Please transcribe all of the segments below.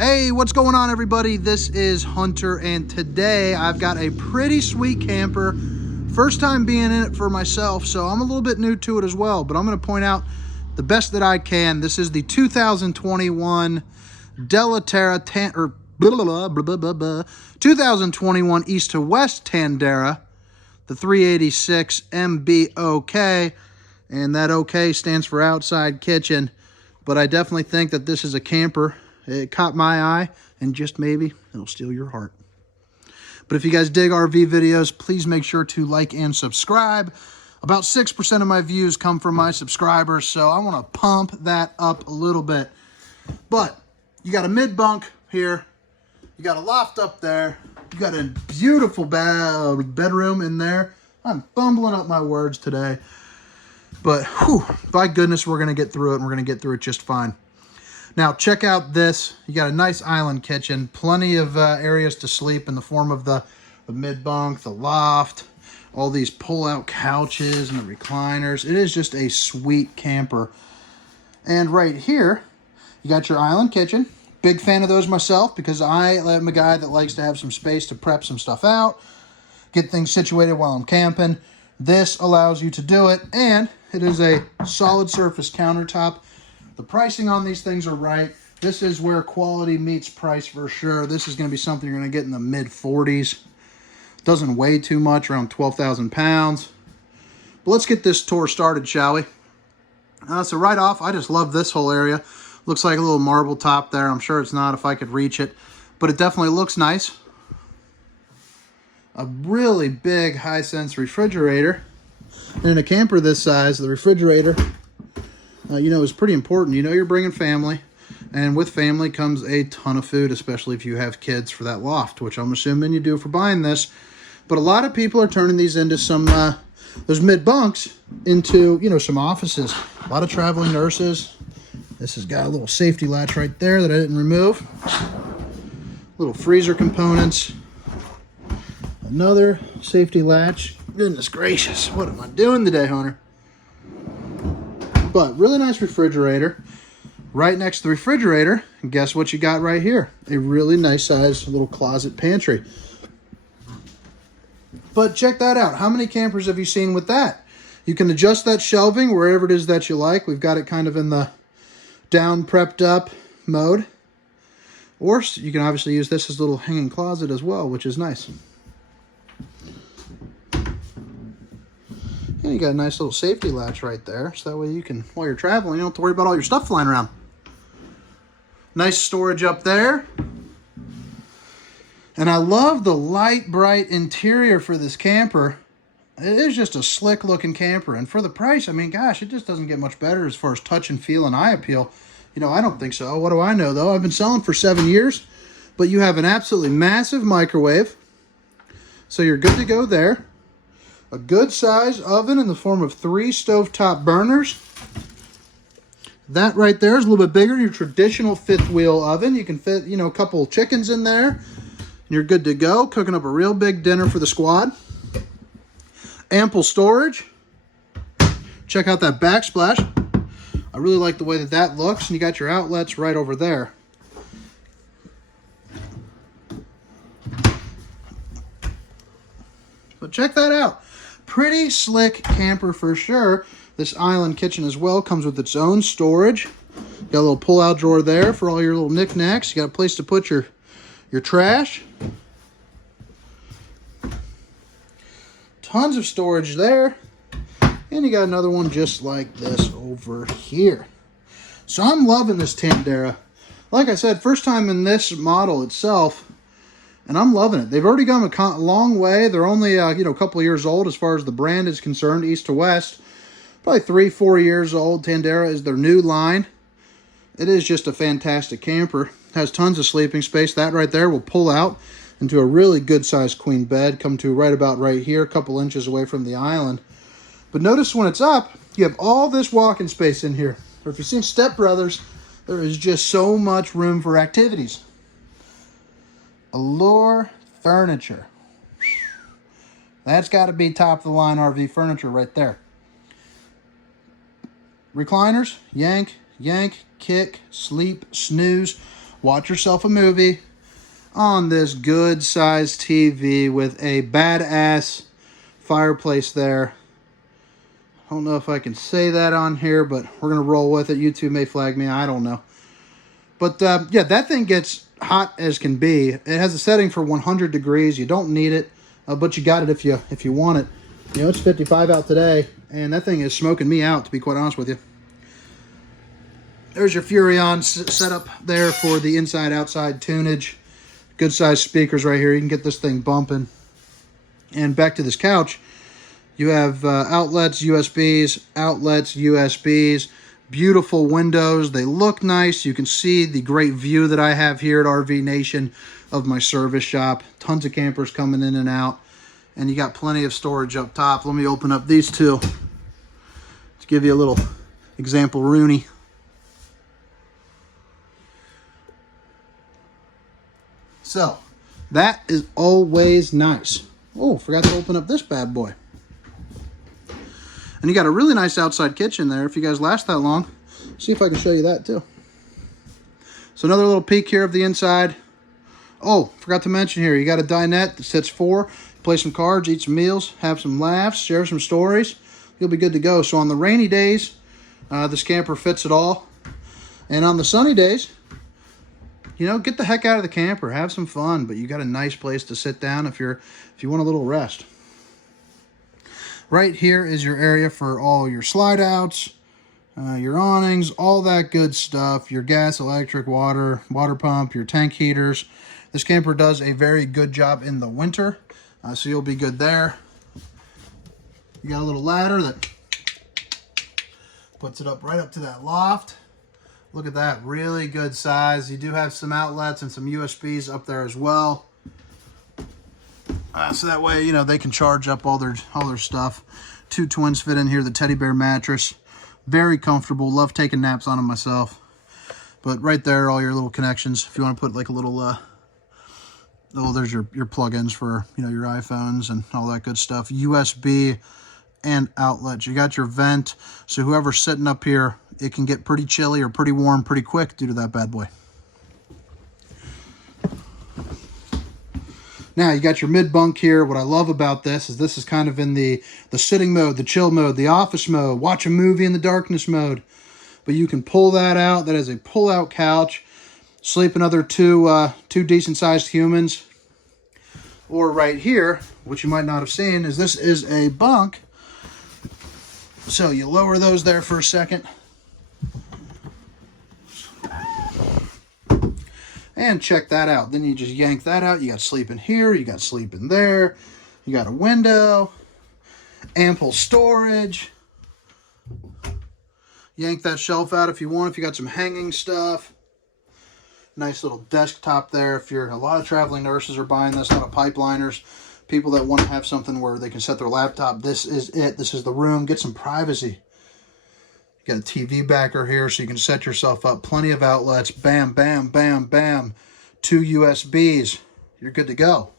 Hey, what's going on, everybody? This is Hunter, and today I've got a pretty sweet camper. First time being in it for myself, so I'm a little bit new to it as well, but I'm going to point out the best that I can. This is the 2021 Tandara 2021 East to West Tandara, the 386MB-OK, and that OK stands for outside kitchen, but I definitely think that this is a camper. It caught my eye, and just maybe it'll steal your heart. But if you guys dig RV videos, please make sure to like and subscribe. About 6% of my views come from my subscribers, so I want to pump that up a little bit. But you got a mid-bunk here. You got a loft up there. You got a beautiful bedroom in there. I'm fumbling up my words today. But, whew, by goodness, we're going to get through it, and we're going to get through it just fine. Now, check out this. You got a nice island kitchen, plenty of areas to sleep in the form of the mid-bunk, the loft, all these pull-out couches and the recliners. It is just a sweet camper. And right here, you got your island kitchen. Big fan of those myself because I am a guy that likes to have some space to prep some stuff out, get things situated while I'm camping. This allows you to do it, and it is a solid surface countertop. The pricing on these things are right. This is where quality meets price for sure. This is going to be something you're going to get in the mid-40s. Doesn't weigh too much, around 12,000 pounds. But let's get this tour started, shall we? So right off, I just love this whole area. Looks like a little marble top there. I'm sure it's not if I could reach it, but it definitely looks nice. A really big high-sense refrigerator. And in a camper this size, the refrigerator is pretty important. You know you're bringing family, and with family comes a ton of food, especially if you have kids for that loft, which I'm assuming you do for buying this. But a lot of people are turning these into some, those mid-bunks into, some offices. A lot of traveling nurses. This has got a little safety latch right there that I didn't remove. Little freezer components. Another safety latch. Goodness gracious, what am I doing today, Hunter? But really nice refrigerator. Right next to the refrigerator, and guess what you got right here? A really nice sized little closet pantry. But check that out. How many campers have you seen with that? You can adjust that shelving wherever it is that you like. We've got it kind of in the down prepped up mode. Or you can obviously use this as a little hanging closet as well, which is nice. And you got a nice little safety latch right there, so that way you can, while you're traveling, you don't have to worry about all your stuff flying around. Nice storage up there. And I love the light, bright interior for this camper. It is just a slick looking camper, and for the price, I mean, gosh, it just doesn't get much better as far as touch and feel and eye appeal. I don't think so. What do I know, though? I've been selling for 7 years, but you have an absolutely massive microwave, so you're good to go there. A good size oven in the form of 3 stovetop burners. That right there is a little bit bigger than your traditional 5th wheel oven. You can fit, a couple of chickens in there. And you're good to go. Cooking up a real big dinner for the squad. Ample storage. Check out that backsplash. I really like the way that that looks. And you got your outlets right over there. But check that out. Pretty slick camper for sure. This island kitchen as well comes with its own storage. Got a little pull-out drawer there for all your little knickknacks. You got a place to put your trash. Tons of storage there. And you got another one just like this over here. So I'm loving this Tandara. Like I said, first time in this model itself. And I'm loving it. They've already gone a long way. They're only, a couple of years old as far as the brand is concerned, east to west. Probably 3-4 years old. Tandara is their new line. It is just a fantastic camper. Has tons of sleeping space. That right there will pull out into a really good-sized queen bed. Come to right about right here, a couple inches away from the island. But notice when it's up, you have all this walking space in here. Or if you've seen Step Brothers, there is just so much room for activities. Allure furniture. That's got to be top of the line RV furniture right there. Recliners, yank, kick, sleep, snooze. watch yourself a movie on this good sized TV with a badass fireplace there. I don't know if I can say that on here, but we're going to roll with it. YouTube may flag me. I don't know. But yeah, that thing gets hot as can be. It has a setting for 100 degrees. You don't need it, but you got it if you want it. You know, it's 55 out today, and that thing is smoking me out, to be quite honest with you. There's your Furrion setup there for the inside-outside tunage. Good size speakers right here. You can get this thing bumping. And back to this couch, you have outlets, USBs, beautiful windows. They look nice. You can see the great view that I have here at RV Nation of my service shop. Tons of campers coming in and out. And you got plenty of storage up top. Let me open up these two to give you a little example Rooney. So, that is always nice. Oh, forgot to open up this bad boy. And you got a really nice outside kitchen there. If you guys last that long, see if I can show you that too. So another little peek here of the inside. Oh, forgot to mention here, you got a dinette that sits 4. Play some cards, eat some meals, have some laughs, share some stories. You'll be good to go. So on the rainy days, this camper fits it all. And on the sunny days, you know, get the heck out of the camper, have some fun, but you got a nice place to sit down if you want a little rest. Right here is your area for all your slide outs, your awnings, all that good stuff, your gas, electric, water pump, your tank heaters. This camper does a very good job in the winter, so you'll be good there. You got a little ladder that puts it up right up to that loft. Look at that, really good size. You do have some outlets and some USBs up there as well. So that way, you know, they can charge up all their stuff. 2 twins fit in here, the teddy bear mattress. Very comfortable, love taking naps on them myself. But right there, all your little connections. If you want to put like a little, oh, there's your plugins for, you know, your iPhones and all that good stuff. USB and outlets. You got your vent, so whoever's sitting up here, it can get pretty chilly or pretty warm pretty quick due to that bad boy. Now, you got your mid-bunk here. What I love about this is kind of in the sitting mode, the chill mode, the office mode, watch a movie in the darkness mode. But you can pull that out. That is a pull-out couch. Sleep another two decent-sized humans. Or right here, which you might not have seen, is this is a bunk. So you lower those there for a second. And check that out. Then you just yank that out. You got sleep in here. You got sleep in there. You got a window. Ample storage. Yank that shelf out if you want. If you got some hanging stuff. Nice little desktop there. If you're a lot of traveling nurses are buying this, a lot of pipeliners. People that want to have something where they can set their laptop. This is it. This is the room. Get some privacy. You got a TV backer here so you can set yourself up. Plenty of outlets. Bam, bam, bam, bam. 2 USBs. You're good to go.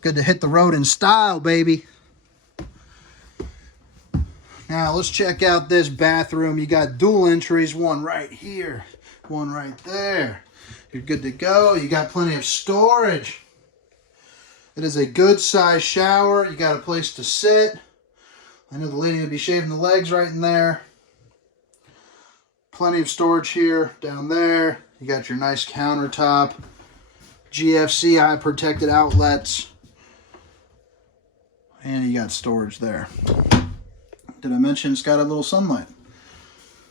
Good to hit the road in style, baby. Now, let's check out this bathroom. You got dual entries. One right here. One right there. You're good to go. You got plenty of storage. It is a good size shower. You got a place to sit. I know the lady will be shaving the legs right in there. Plenty of storage here, down there. You got your nice countertop. GFC eye protected outlets. And you got storage there. Did I mention it's got a little sunlight?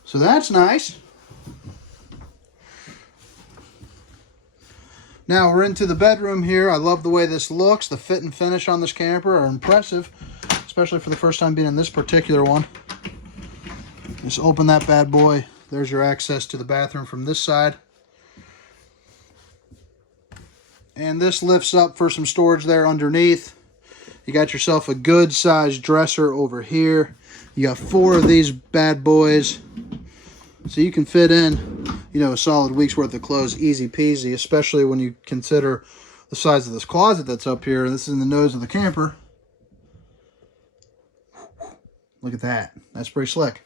So that's nice. Now we're into the bedroom here. I love the way this looks. The fit and finish on this camper are impressive, especially for the first time being in this particular one. Just open that bad boy. There's your access to the bathroom from this side. And this lifts up for some storage there underneath. You got yourself a good sized dresser over here. You got 4 of these bad boys. So you can fit in, you know, a solid week's worth of clothes easy peasy, especially when you consider the size of this closet that's up here. This is in the nose of the camper. Look at that. That's pretty slick.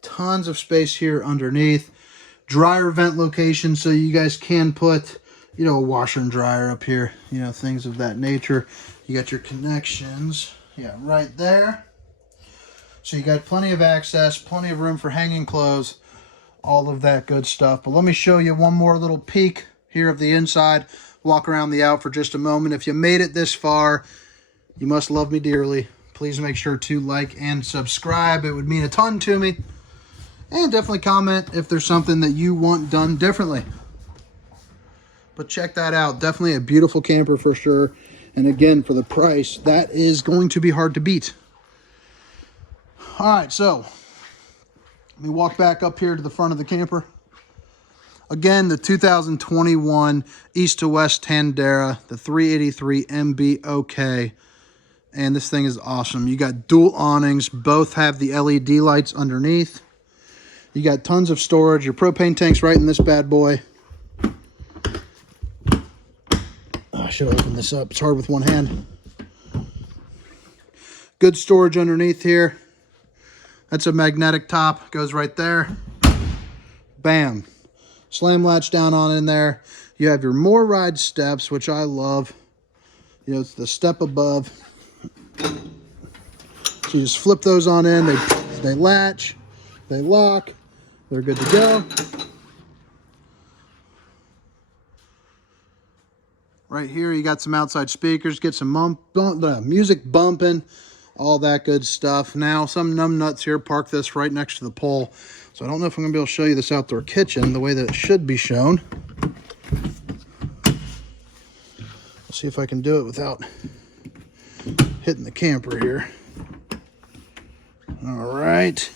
Tons of space here underneath. dryer vent location, so you guys can put, you know, a washer and dryer up here, you know, things of that nature. You got your connections, yeah, right there. So you got plenty of access, plenty of room for hanging clothes, all of that good stuff. But let me show you one more little peek here of the inside. Walk around the out for just a moment. If you made it this far, you must love me dearly. Please make sure to like and subscribe. It would mean a ton to me. And definitely comment if there's something that you want done differently. But check that out. Definitely a beautiful camper for sure. And again, for the price, that is going to be hard to beat. All right, so let me walk back up here to the front of the camper. Again, the 2021 East to West Tandara, the 383MB-OK. And this thing is awesome. You got dual awnings. Both have the LED lights underneath. You got tons of storage. Your propane tank's right in this bad boy. I should open this up. It's hard with one hand. Good storage underneath here. That's a magnetic top. Goes right there. Bam. Slam latch down on in there. You have your more ride steps, which I love. You know, it's the step above. So you just flip those on in. They latch. They lock. They're good to go. Right here, you got some outside speakers. Get some music bumping. All that good stuff. Now, some numbnuts here park this right next to the pole. So I don't know if I'm going to be able to show you this outdoor kitchen the way that it should be shown. Let's see if I can do it without hitting the camper here. All right.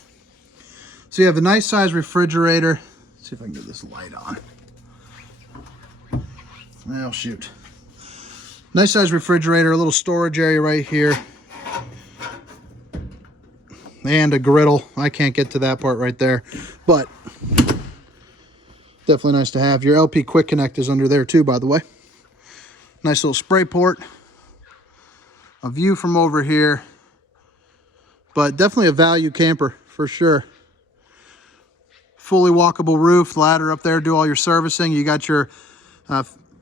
So you have a nice size refrigerator. Let's see if I can get this light on. Oh, shoot. Nice size refrigerator, a little storage area right here. And a griddle. I can't get to that part right there, but definitely nice to have. Your LP Quick Connect is under there too, by the way. Nice little spray port. A view from over here, but definitely a value camper for sure. Fully walkable roof, ladder up there, do all your servicing. You got your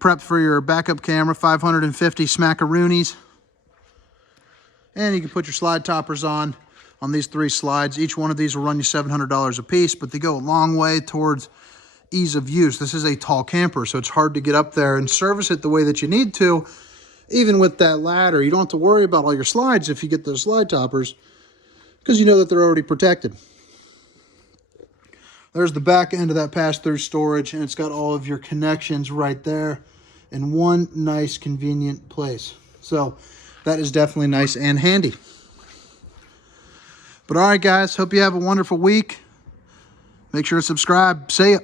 prep for your backup camera, 550 smackaroonies. And you can put your slide toppers on these 3 slides. Each one of these will run you $700 a piece, but they go a long way towards ease of use. This is a tall camper, so it's hard to get up there and service it the way that you need to. Even with that ladder, you don't have to worry about all your slides if you get those slide toppers, because you know that they're already protected. There's the back end of that pass-through storage, and it's got all of your connections right there in one nice, convenient place. So that is definitely nice and handy. But all right, guys, hope you have a wonderful week. Make sure to subscribe. See ya.